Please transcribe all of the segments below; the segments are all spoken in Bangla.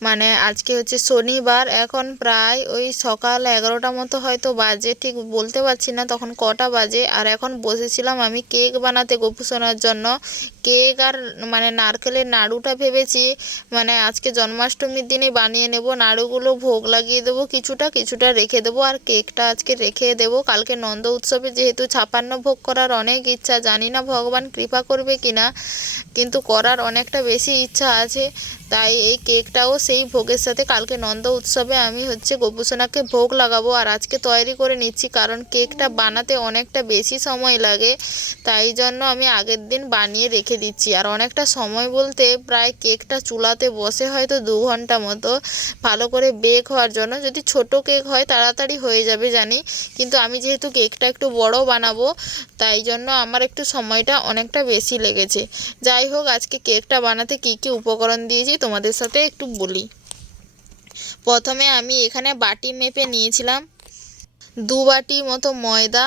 মানে আজকে হচ্ছে শনিবার, এখন প্রায় ওই সকাল এগারোটা মতো হয়তো বাজে, ঠিক বলতে পারছি না তখন কটা বাজে। আর এখন বসেছিলাম আমি কেক বানাতে গোপুসোনার জন্য। কেক আর মানে নারকেলের নাড়ুটা ভেবেছি মানে আজকে জন্মাষ্টমীর দিনে বানিয়ে নেব। নাড়ুগুলো ভোগ লাগিয়ে দেবো কিছুটা কিছুটা রেখে দেবো আর কেকটা আজকে রেখে দেবো। কালকে নন্দ উৎসবে যেহেতু ছাপান্ন ভোগ করার অনেক ইচ্ছা, জানি না ভগবান কৃপা করবে কি না কিন্তু করার অনেকটা বেশি ইচ্ছা আছে। তাই এই কেকটাও সেই ভোগের সাথে কালকে নন্দ উৎসবে আমি হচ্ছে গোপুসোনাকে ভোগ লাগাবো আর আজকে তৈরি করে নিচ্ছি কারণ কেকটা বানাতে অনেকটা বেশি সময় লাগে। তাই জন্য আমি আগের দিন বানিয়ে রেখে দিচ্ছি। আর অনেকটা সময় বলতে প্রায় কেকটা চুলাতে বসে হয়তো দু ঘণ্টা মতো ভালো করে বেক হওয়ার জন্য। যদি ছোট কেক হয় তাড়াতাড়ি হয়ে যাবে জানি, কিন্তু আমি যেহেতু কেকটা একটু বড় বানাবো, তাই জন্য আমার একটু সময়টা অনেকটা বেশি লেগেছে। যাই হোক, আজকে কেকটা বানাতে কী কী উপকরণ দিয়েছি তোমাদের সাথে একটু বলি প্রথমে আমি এখানে বাটি মেপে নিয়েছিলাম। দু বাটি মতো ময়দা,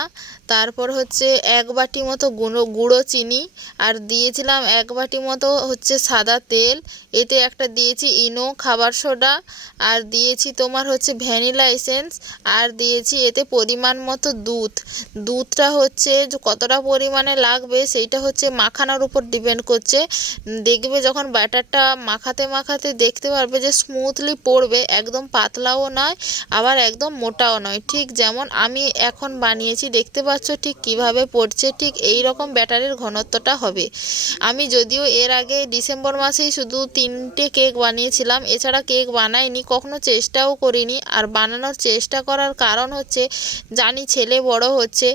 তারপর হচ্ছে এক বাটি মতো গুঁড়ো গুঁড়ো চিনি, আর দিয়েছিলাম এক বাটি মতো হচ্ছে সাদা তেল। এতে একটা দিয়েছি ইনো, খাবার সোডা, আর দিয়েছি তোমার হচ্ছে ভ্যানিলা এসেন্স, আর দিয়েছি এতে পরিমাণ মতো দুধ। দুধটা হচ্ছে কতটা পরিমাণে লাগবে সেইটা হচ্ছে মাখানোর উপর ডিপেন্ড করছে। দেখবে যখন ব্যাটারটা মাখাতে মাখাতে দেখতে পারবে যে স্মুথলি পড়বে, একদম পাতলাও নয়, আবার একদম মোটাও নয়, ঠিক যেমন আমি এখন বানিয়েছি, দেখতে পাচ্ছ ঠিক কীভাবে পড়ছে, ঠিক এই রকম ব্যাটারের ঘনত্বটা হবে। আমি যদিও এর আগে ডিসেম্বর মাসেই শুধু তিনটে কেক বানিয়েছিলাম, এছাড়া কেক বানাইনি, কখনো চেষ্টাও করিনি। আর বানানোর চেষ্টা করার কারণ হচ্ছে, জানি ছেলে বড় হচ্ছে,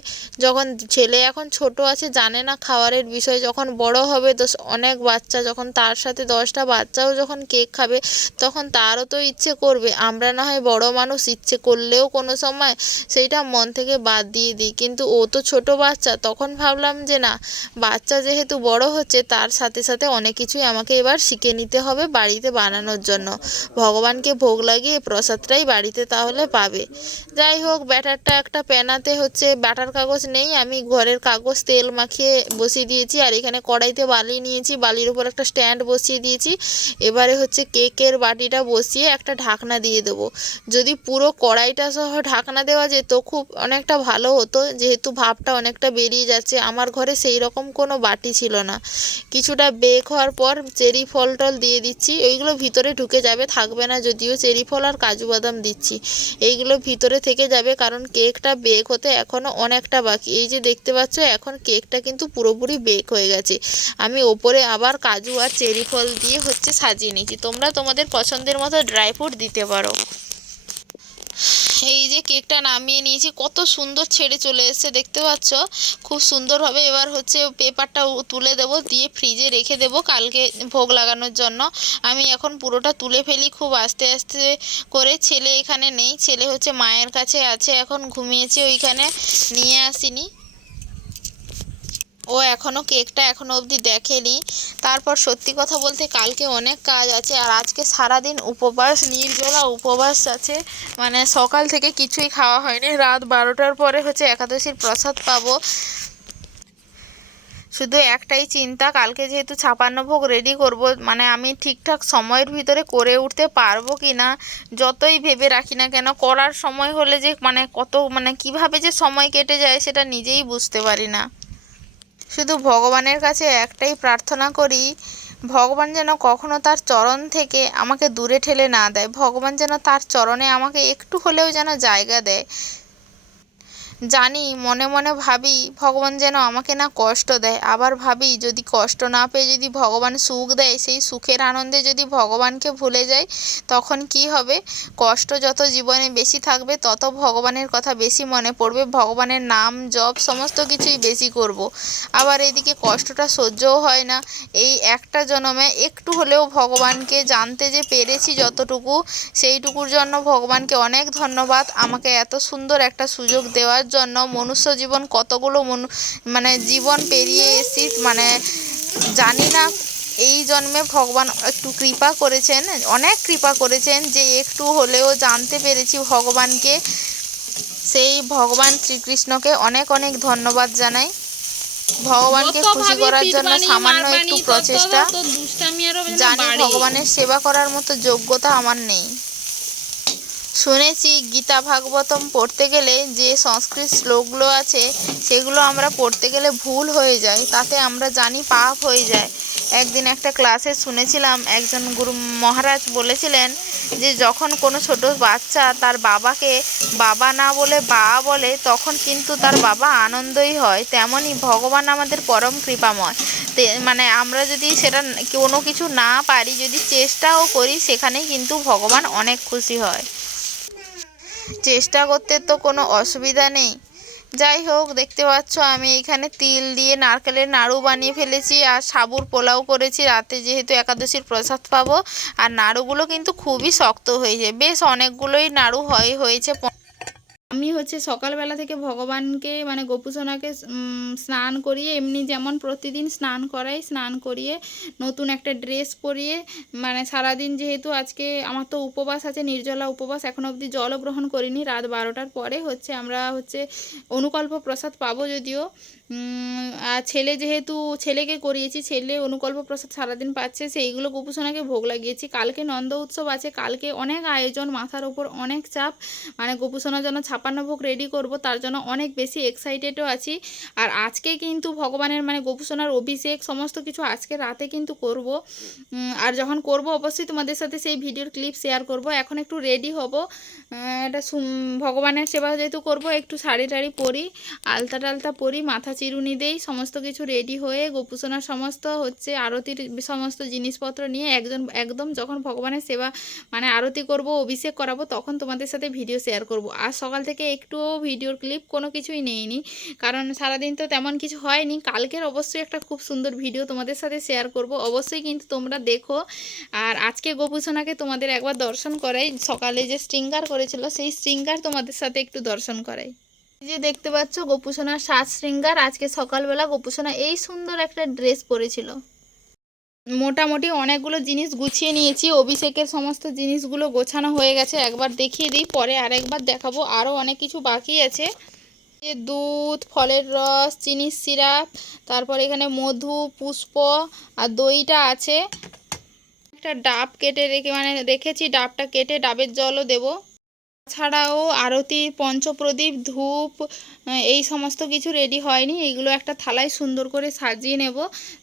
যখন ছেলে এখন ছোট আছে, জানে না খাবারের বিষয়, যখন বড় হবে তো অনেক বাচ্চা, যখন তার সাথে দশটা বাচ্চাও যখন কেক খাবে, তখন তারও তো ইচ্ছে করবে। আমরা না হয় বড় মানুষ, ইচ্ছে করলেও কোনো সময় সেইটা মন থেকে বাদ দিয়ে দিই। কিন্তু ও তো ছোট বাচ্চা, তখন ভাবলাম যে না, বাচ্চা যেহেতু বড় হচ্ছে, তার সাথে সাথে অনেক কিছুই আমাকে এবার শিখে নিতে হবে বাড়িতে বানানোর জন্য। ভগবানকে ভোগ লাগিয়ে প্রসাদটাই বাড়িতে তাহলে পাবে। যাই হোক, ব্যাটারটা একটা প্যানাতে হচ্ছে বাটার কাগজ নেই, আমি ঘরের কাগজ তেল মাখিয়ে বসিয়ে দিয়েছি, আর এখানে কড়াইতে বালি নিয়েছি, বালির উপর একটা স্ট্যান্ড বসিয়ে দিয়েছি। এবারে হচ্ছে কেকের বাটিটা বসিয়ে একটা ঢাকনা দিয়ে দেবো। যদি পুরো কড়াইটা সহ ঢাকনা দেওয়া যেত খুব অনেকটা ভালো হতো। যেহেতু ভাপটা অনেকটা বেরিয়ে যাচ্ছে, আমার ঘরে সেই রকম কোনো বাটি ছিল না। কিছুটা বেক হওয়ার পর চেরি ফল টল দিয়ে দিচ্ছি, ওইগুলো ভিতরে ঢুকে যাবে, থাকবে না যদিও। চেরি ফল আর কাজু বাদাম দিচ্ছি, এইগুলো ভিতরে থেকে যাবে কারণ কেকটা বেক হতে এখনও অনেকটা বাকি। এই যে দেখতে পাচ্ছ, এখন কেকটা কিন্তু পুরোপুরি বেক হয়ে গেছে। আমি ওপরে আবার কাজু আর চেরি ফল দিয়ে হচ্ছে সাজিয়ে নিয়েছি। তোমরা তোমাদের পছন্দের মতো ড্রাই ফ্রুট দিতে পারো। এই যে কেকটা নামিয়ে নিয়েছি, কত সুন্দর ছেড়ে চলে এসছে, দেখতে পাচ্ছ? খুব সুন্দরভাবে এবার হচ্ছে পেপারটা তুলে দেব, দিয়ে ফ্রিজে রেখে দেব কালকে ভোগ লাগানোর জন্য। আমি এখন পুরোটা তুলে ফেলি খুব আস্তে আস্তে করে। ছেলে এখানে নেই, ছেলে হচ্ছে মায়ের কাছে আছে, এখন ঘুমিয়েছে ওইখানে, নিয়ে আসিনি। ও এখনও কেকটা এখনও অবধি দেখেনি। তারপর সত্যি কথা বলতে কালকে অনেক কাজ আছে আর আজকে সারাদিন উপবাস, নির্জলা উপবাস আছে। মানে সকাল থেকে কিছুই খাওয়া হয়নি। রাত বারোটার পরে হচ্ছে একাদশীর প্রসাদ পাবো। শুধু একটাই চিন্তা, কালকে যেহেতু ছাপান্ন ভোগ রেডি করব মানে আমি ঠিকঠাক সময়ের ভিতরে করে উঠতে পারব কি না যতই ভেবে রাখি না কেন, করার সময় হলে যে মানে কত মানে কীভাবে যে সময় কেটে যায় সেটা নিজেই বুঝতে পারি না। শুধু ভগবানের কাছে একটাই প্রার্থনা করি, ভগবান যেন কখনো তার চরণ থেকে আমাকে দূরে ঠেলে না দেয়, ভগবান যেন তার চরণে আমাকে একটু হলেও যেন জায়গা দেয়। জানি, মনে মনে ভাবি, ভগবান যেন আমাকে না কষ্ট দেয়। আবার ভাবি, যদি কষ্ট না পেয়ে যদি ভগবান সুখ দেয়, সেই সুখের আনন্দে যদি ভগবানকে ভুলে যাই, তখন কি হবে? কষ্ট যত জীবনে বেশি থাকবে, তত ভগবানের কথা বেশি মনে পড়বে। ভগবানের নাম জপ সমস্ত কিছুই বেশি করব। আবার এদিকে কষ্টটা সহ্যও হয় না। এই একটা জন্মে একটু হলেও ভগবানকে জানতে যে পেরেছি যতটুকু, সেইটুকুর জন্য ভগবানকে অনেক ধন্যবাদ। আমাকে এত সুন্দর একটা সুযোগ দেওয়ার জন্য মনুষ্য জীবন কতগুলো মনু মানে জীবন পেরিয়ে এসেছি মানে জানি না। এই জন্মে ভগবান একটু কৃপা করেছেন অনেক কৃপা করেছেন যে একটু হলেও জানতে পেরেছি ভগবানকে। সেই ভগবান শ্রীকৃষ্ণকে অনেক অনেক ধন্যবাদ জানাই। ভগবানকে খুশি করার জন্য সামান্য একটু প্রচেষ্টা। জানি ভগবানের সেবা করার মতো যোগ্যতা আমার নেই। শুনেছি গীতা ভাগবতম পড়তে গেলে যে সংস্কৃত শ্লোকগুলো আছে, সেগুলো আমরা পড়তে গেলে ভুল হয়ে যায়, তাতে আমরা জানি পাপ হয়ে যায়। একদিন একটা ক্লাসে শুনেছিলাম, একজন গুরু মহারাজ বলেছিলেন যে যখন কোনো ছোট বাচ্চা তার বাবাকে বাবা না বলে বা বলে, তখন কিন্তু তার বাবা আনন্দই হয়। তেমনই ভগবান আমাদের পরম কৃপাময়। মানে আমরা যদি সেটা কোনো কিছু না পারি, যদি চেষ্টাও করি, সেখানে কিন্তু ভগবান অনেক খুশি হয়। চেষ্টা করতে তো কোনো অসুবিধা নেই। যাই হোক, দেখতে পাচ্ছ আমি এখানে তিল দিয়ে নারকেলের নাড়ু বানিয়ে ফেলেছি আর সাবুর পোলাও করেছি। রাতে যেহেতু একাদশীর প্রসাদ পাবো, আর নাড়ুগুলো কিন্তু খুবই শক্ত হয়েছে বেশ অনেকগুলোই নাড়ু হয়, হয়েছে আমি হচ্ছে সকালবেলা থেকে ভগবানকে মানে গোপুসোনাকে স্নান করিয়ে, এমনি যেমন প্রতিদিন স্নান করাই, স্নান করিয়ে, নতুন একটা ড্রেস পরিয়ে মানে সারাদিন যেহেতু আজকে আমার তো উপবাস আছে, নির্জলা উপবাস, এখন অবধি জলও গ্রহণ করিনি, রাত বারোটার পরে হচ্ছে আমরা হচ্ছে অনুকল্প প্রসাদ পাবো যদিও। আর ছেলে যেহেতু ছেলেকে করিয়েছি, ছেলে অনুকল্প প্রসাদ সারাদিন পাচ্ছে, সেইগুলো গোপুসোনাকে ভোগ লাগিয়েছি। কালকে নন্দ উৎসব আছে, কালকে অনেক আয়োজন, মাথার ওপর অনেক চাপ। মানে গোপুসোনার জন্য ছাপান্ন ভোগ রেডি করব, তার জন্য অনেক বেশি এক্সাইটেডও আছি। আর আজকে কিন্তু ভগবানের মানে গোপুসোনার অভিষেক, সমস্ত কিছু আজকে রাতে কিন্তু করব। আর যখন করব অবশ্যই তোমাদের সাথে সেই ভিডিওর ক্লিপ শেয়ার করব। এখন একটু রেডি হব। এটা ভগবানের সেবা যেহেতু করব, একটু শাড়ি টাড়ি পরি আলতা টালতা পরি, মাথা চিরুনি দেই, সমস্ত কিছু রেডি হয়ে গোপুসোনার সমস্ত হচ্ছে আরতির সমস্ত জিনিসপত্র নিয়ে একজন, একদম যখন ভগবানের সেবা মানে আরতি করব, অভিষেক করাবো, তখন তোমাদের সাথে ভিডিও শেয়ার করব। আর সকাল থেকে একটুও ভিডিওর ক্লিপ কোনো কিছুই নেইনি। কারণ সারাদিন তো তেমন কিছু হয়নি। কালকের অবশ্যই একটা খুব সুন্দর ভিডিও তোমাদের সাথে শেয়ার করব। অবশ্যই কিন্তু তোমরা দেখো। আর আজকে গোপুসোনাকে তোমাদের একবার দর্শন করাই। সকালে যে স্ট্রিঙ্গার করেছিল, সেই স্ট্রিঙ্গার তোমাদের সাথে একটু দর্শন করাই। যে দেখতে পাচ্ছ গোপুসোনার সাজ শৃঙ্গার আজকে সকালবেলা গোপুসোনা এই সুন্দর একটা ড্রেস পরেছিল। মোটামুটি অনেকগুলো জিনিস গুছিয়ে নিয়েছি, অভিষেকের সমস্ত জিনিসগুলো গোছানো হয়ে গেছে, একবার দেখিয়ে দিই, পরে আরেকবার দেখাবো আরও অনেক কিছু বাকি আছে। দুধ, ফলের রস, চিনির সিরাপ, তারপর এখানে মধু, পুষ্প আর দইটা আছে। একটা ডাব কেটে রেখে মানে রেখেছি, ডাবটা কেটে ডাবের জলও দেবো। ছাড়াও আরতি, পঞ্চপ্রদীপ, ধূপ এই সমস্ত কিছু রেডি হয়নি। এইগুলো একটা থালায় সুন্দর করে সাজিয়ে নেব।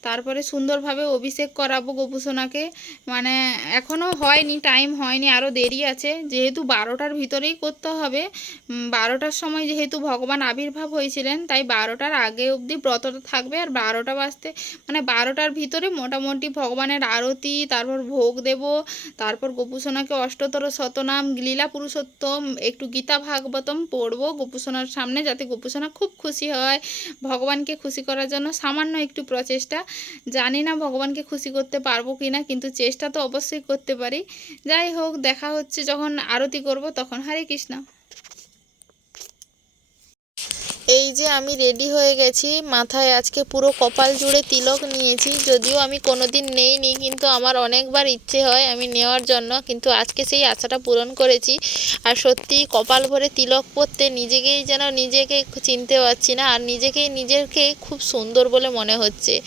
তারপরে সুন্দরভাবে অভিষেক করাবো গোপুসোনাকে। মানে এখনও হয়নি টাইম হয়নি আরও দেরি আছে। যেহেতু বারোটার ভিতরেই করতে হবে বারোটার সময় যেহেতু ভগবান আবির্ভাব হয়েছিলেন, তাই বারোটার আগে অবধি ব্রতটা থাকবে আর বারোটা বাজতে মানে বারোটার ভিতরে মোটামুটি ভগবানের আরতি, তারপর ভোগ দেব, তারপর গোপুসোনাকে অষ্টতর শতনাম, লীলা পুরুষোত্তম একটু গীতা ভাগবতম পড়ব গোপুসোনার সামনে যাতে গোপুসোনা খুব খুশি হয়, ভগবানকে খুশি করার জন্য সামান্য একটু প্রচেষ্টা। জানি না ভগবানকে খুশি করতে পারব কি না কিন্তু চেষ্টা তো অবশ্যই করতে পারি। যাই হোক, দেখা হচ্ছে যখন আরতি করব তখন। হরে কৃষ্ণ। এই যে আমি রেডি হয়ে গেছি, মাথায় আজকে পুরো কপাল জুড়ে তিলক নিয়েছি, যদিও আমি কোনোদিন নেইনি, কিন্তু আমার অনেকবার ইচ্ছে হয় আমি নেওয়ার জন্য, কিন্তু আজকে সেই আশাটা পূরণ করেছি। আর সত্যি কপাল ভরে তিলক পরতে নিজেকেই যেন নিজেকে চিনতে পারছি না, আর নিজেকেই নিজেকে খুব সুন্দর বলে মনে হচ্ছে।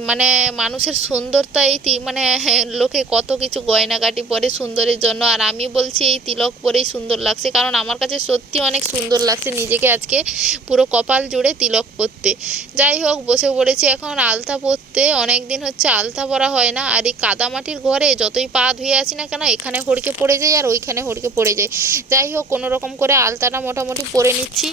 মানে মানুষের সুন্দরতা এই তি- মানে লোকে কত কিছু গয়নাগাটি পরে সুন্দরের জন্য, আর আমি বলছি এই তিলক পরেই সুন্দর লাগছে, কারণ আমার কাছে সত্যি অনেক সুন্দর লাগছে নিজেকে আজকে পুরো কপাল জুড়ে তিলক পরতে। যাই হোক, বসে পড়েছি এখন আলতা পরতে। অনেক দিন হচ্ছে আলতা পরা হয় না। আর এই কাদামাটির ঘরে যতই পা ধুয়ে আছি না কেন, এখানে হড়কে পড়ে যায় আর ওইখানে হড়কে পড়ে যায় যাই হোক, কোনো রকম করে আলতাটা মোটামুটি পরে নিচ্ছি।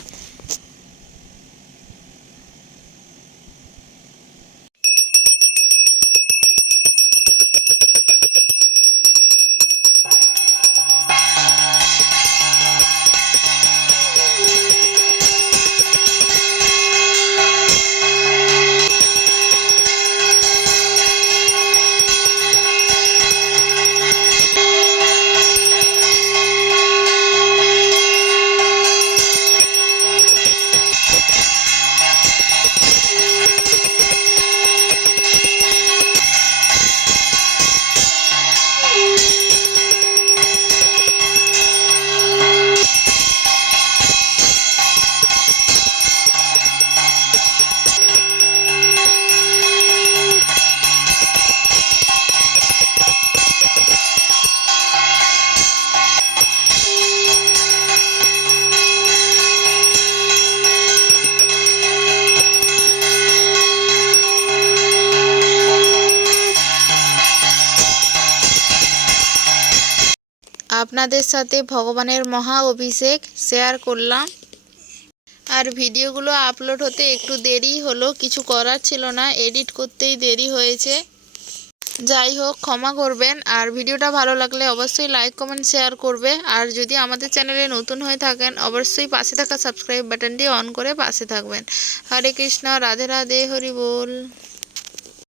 আপনাদের সাথে ভগবানের মহা অভিষেক শেয়ার করলাম। আর ভিডিওগুলো আপলোড হতে একটু দেরি হলো, কিছু করার ছিল না, এডিট করতেই দেরি হয়েছে। যাই হোক, ক্ষমা করবেন। আর ভিডিওটা ভালো লাগলে অবশ্যই লাইক, কমেন্ট, শেয়ার করবে। আর যদি আমাদের চ্যানেলে নতুন হয়ে থাকেন, অবশ্যই পাশে থাকা সাবস্ক্রাইব বাটনটি অন করে পাশে থাকবেন। হরে কৃষ্ণ, রাধে রাধে, হরি বল।